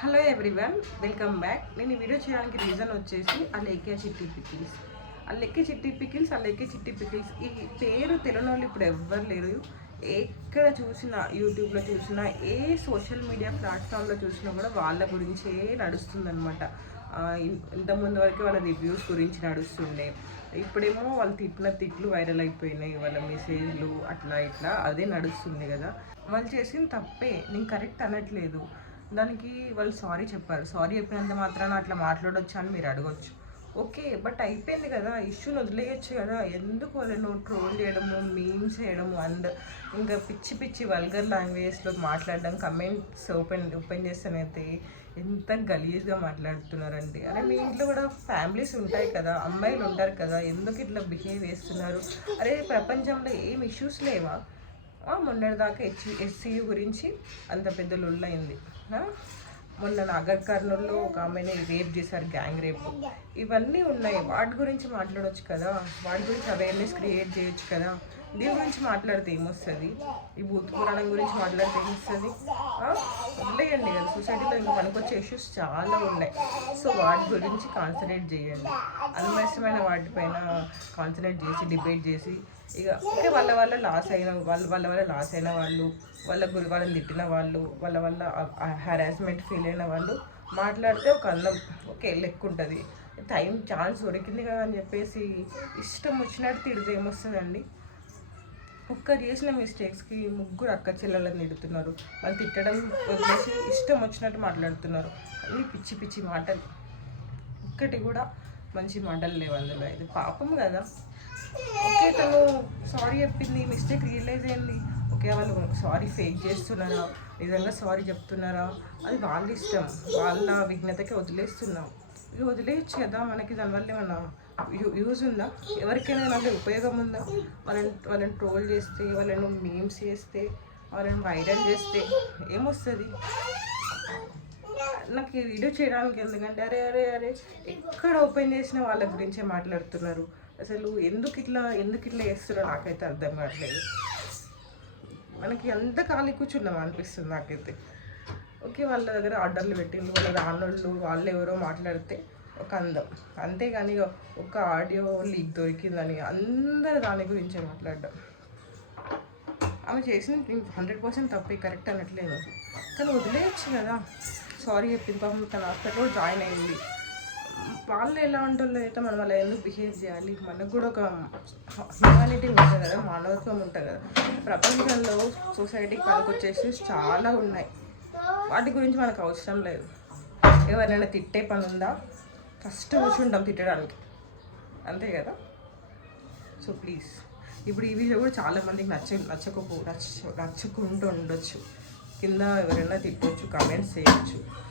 Hello everyone welcome back నేను ఈ video చేయడానికి రీజన్ వచ్చేసి ఆ చిట్టి పికిల్స్. ఆ చిట్టి పికిల్స్ ఆ చిట్టి పికిల్స్. ఈ పేరు తెలియని ఇప్పుడు ఎవ్వరు లేరు. ఎక్కడ చూసినా యూట్యూబ్లో చూసినా ఏ సోషల్ మీడియా ప్లాట్ఫామ్లో చూసినా కూడా వాళ్ళ గురించే నడుస్తుందనమాట ఇంతకుముందు వరకు వాళ్ళ రివ్యూస్ గురించి నడుస్తుండే. ఇప్పుడేమో వాళ్ళు తిట్టిన తిట్లు వైరల్ అయిపోయినాయి. వాళ్ళ మెసేజ్లు అట్లా ఇట్లా అదే నడుస్తుంది కదా. వాళ్ళు చేసిన తప్పే. నేను కరెక్ట్ అనట్లేదు. దానికి వాళ్ళు సారీ చెప్పారు. సారీ చెప్పినంత మాత్రాన అట్లా మాట్లాడొచ్చు అని మీరు అడగొచ్చు. ఓకే బట్ అయిపోయింది కదా. ఇష్యూని వదిలేయచ్చు కదా. ఎందుకు వాళ్ళను ట్రోల్ చేయడము మీమ్స్ చేయడము అండ్ ఇంకా పిచ్చి పిచ్చి వల్గర్ లాంగ్వేజ్లో మాట్లాడడం కమెంట్స్ ఓపెన్ ఓపెన్ చేస్తానైతే ఎంత గలీజ్గా మాట్లాడుతున్నారండి. అరే మీ ఇంట్లో కూడా ఫ్యామిలీస్ ఉంటాయి కదా. అమ్మాయిలు ఉంటారు కదా. ఎందుకు ఇట్లా బిహేవ్ చేస్తున్నారు? అరే ప్రపంచంలో ఏం ఇష్యూస్ లేవా? మొన్నటిదాకా హెచ్ ఎస్సీయూ గురించి అంత పెద్ద లొల్లైంది మొన్న నాగర్ కర్నూలులో ఒక ఆమెని రేప్ చేశారు గ్యాంగ్ రేప్. ఇవన్నీ ఉన్నాయి. వాటి గురించి మాట్లాడవచ్చు కదా? వాటి గురించి అవేర్నెస్ క్రియేట్ చేయొచ్చు కదా? దీని గురించి మాట్లాడితే ఏమొస్తుంది? ఈ భూత పురాణం గురించి మాట్లాడితే ఏమొస్తుంది? వదిలేయండి కదా సొసైటీలో ఇంకా పనికొచ్చే ఇష్యూస్ చాలా ఉన్నాయి. సో వాటి గురించి కాన్సన్ట్రేట్ చేయండి. అనవసరమైన వాటిపైన కాన్సన్ట్రేట్ చేసి డిబేట్ చేసి ఇక ఓకే వాళ్ళ వల్ల లాస్ అయిన వాళ్ళ వాళ్ళ వల్ల లాస్ అయిన వాళ్ళు వాళ్ళ గురి వాళ్ళని తిట్టిన వాళ్ళు వాళ్ళ వల్ల హరాస్మెంట్ ఫీల్ అయిన వాళ్ళు మాట్లాడితే ఒక అందం ఓకే లెక్క ఉంటుంది. టైం ఛాన్స్ దొరికింది కదా అని చెప్పేసి ఇష్టం వచ్చినట్టు తిడితే ఏమొస్తుందండి? ఒక్కరు చేసిన మిస్టేక్స్కి ముగ్గురు అక్క చెల్లెలను తిడుతున్నారు. వాళ్ళు తిట్టడం వదిలేసి ఇష్టం వచ్చినట్టు మాట్లాడుతున్నారు. అన్ని పిచ్చి పిచ్చి మాటలు. ఒక్కటి కూడా మంచి మాటలు లేవు అందులో. ఇది పాపం కదా. ఓకే తను సారీ చెప్పింది మిస్టేక్ రియలైజ్ అయింది. ఓకే వాళ్ళు సారీ ఫేక్ చేస్తున్నారా? నిజంగా సారీ చెప్తున్నారా? అది వాళ్ళ ఇష్టం. వాళ్ళ విఘ్నతకి వదిలేస్తున్నాం. ఇది వదిలేయచ్చు కదా. మనకి దానివల్ల ఏమన్నా యూజ్ ఉందా? ఎవరికైనా నాకు ఉపయోగం ఉందా? వాళ్ళని వాళ్ళని ట్రోల్ చేస్తే వాళ్ళని మీమ్స్ చేస్తే వాళ్ళని వైరల్ చేస్తే ఏమొస్తుంది? నాకు ఈ వీడియో చేయడానికి ఎందుకంటే అరే అరే అరే ఎక్కడ ఓపెన్ చేసిన వాళ్ళ గురించే మాట్లాడుతున్నారు. అసలు ఎందుకు ఇట్లా ఎందుకు ఇట్లా చేస్తున్నారో నాకైతే అర్థం కావట్లేదు. మనకి ఎంత ఖాళీ కూర్చున్నాం అనిపిస్తుంది నాకైతే. ఓకే వాళ్ళ దగ్గర ఆర్డర్లు పెట్టిండ్రు వాళ్ళ రానోళ్ళు వాళ్ళు ఎవరో మాట్లాడితే ఒక అందం. అంతేగాని ఒక ఆడియో లీక్ దొరికిందని అందరు దాని గురించే మాట్లాడడం. ఆమె చేసిన హండ్రెడ్ పర్సెంట్ తప్పే కరెక్ట్ అనట్లేదు. కానీ వదిలేయచ్చు కదా. సారీ చెప్పింది పాపం తన హాస్పిటల్లో జాయిన్ అయింది. వాళ్ళు ఎలా ఉంటుందో అయితే మనం అలా ఎందుకు బిహేవ్ చేయాలి? మనకు కూడా ఒక హ్యూమానిటీ ఉంటుంది కదా మానవత్వం ఉంటుంది కదా. ప్రపంచంలో సొసైటీకి పనికొచ్చేసి చాలా ఉన్నాయి. వాటి గురించి మనకు అవసరం లేదు. ఎవరైనా తిట్టే పని ఉందా ఫస్ట్ కూర్చుంటాం తిట్టడానికి. అంతే కదా? సో ప్లీజ్ ఇప్పుడు ఈ వీడియో కూడా చాలామందికి నచ్చ నచ్చకపో నచ్చ నచ్చకుండా ఉండొచ్చు. కింద ఎవరైనా తిట్టొచ్చు కమెంట్స్ చేయొచ్చు.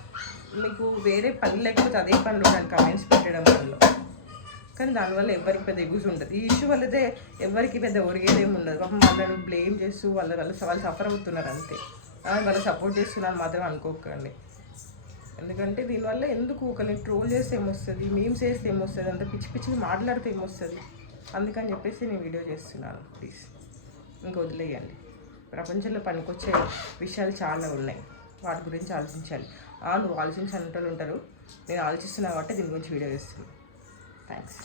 మీకు వేరే పని లేకపోతే అదే పనులు ఉండాలి కమెంట్స్ పెట్టడం వల్ల. కానీ దానివల్ల ఎవరికి పెద్ద ఎగుజ్ ఉండదు. ఈ ఇష్యూ వల్లదే ఎవరికి పెద్ద ఒరిగేదేమి ఉండదు. పాపం వాళ్ళని బ్లేమ్ చేస్తూ వాళ్ళ వాళ్ళు వాళ్ళు సఫర్ అవుతున్నారు అంతే. వాళ్ళు సపోర్ట్ చేస్తున్నారు మాత్రం అనుకోకండి. ఎందుకంటే దీనివల్ల ఎందుకు ఒకరిని ట్రోల్ చేస్తే ఏమొస్తుంది మేమ్స్ చేస్తే ఏమొస్తుంది అంత పిచ్చి పిచ్చిని మాట్లాడితే ఏమొస్తుంది? అందుకని చెప్పేసి నేను వీడియో చేస్తున్నాను ప్లీజ్ ఇంకా వదిలేయండి. ప్రపంచంలో పనికొచ్చే విషయాలు చాలా ఉన్నాయి. వాటి గురించి ఆలోచించాలి. నువ్వు ఆలోచించాలంటే ఉంటారు. నేను ఆలోచిస్తున్నా కాబట్టి దీని గురించి వీడియో చేస్తున్నాను థ్యాంక్స్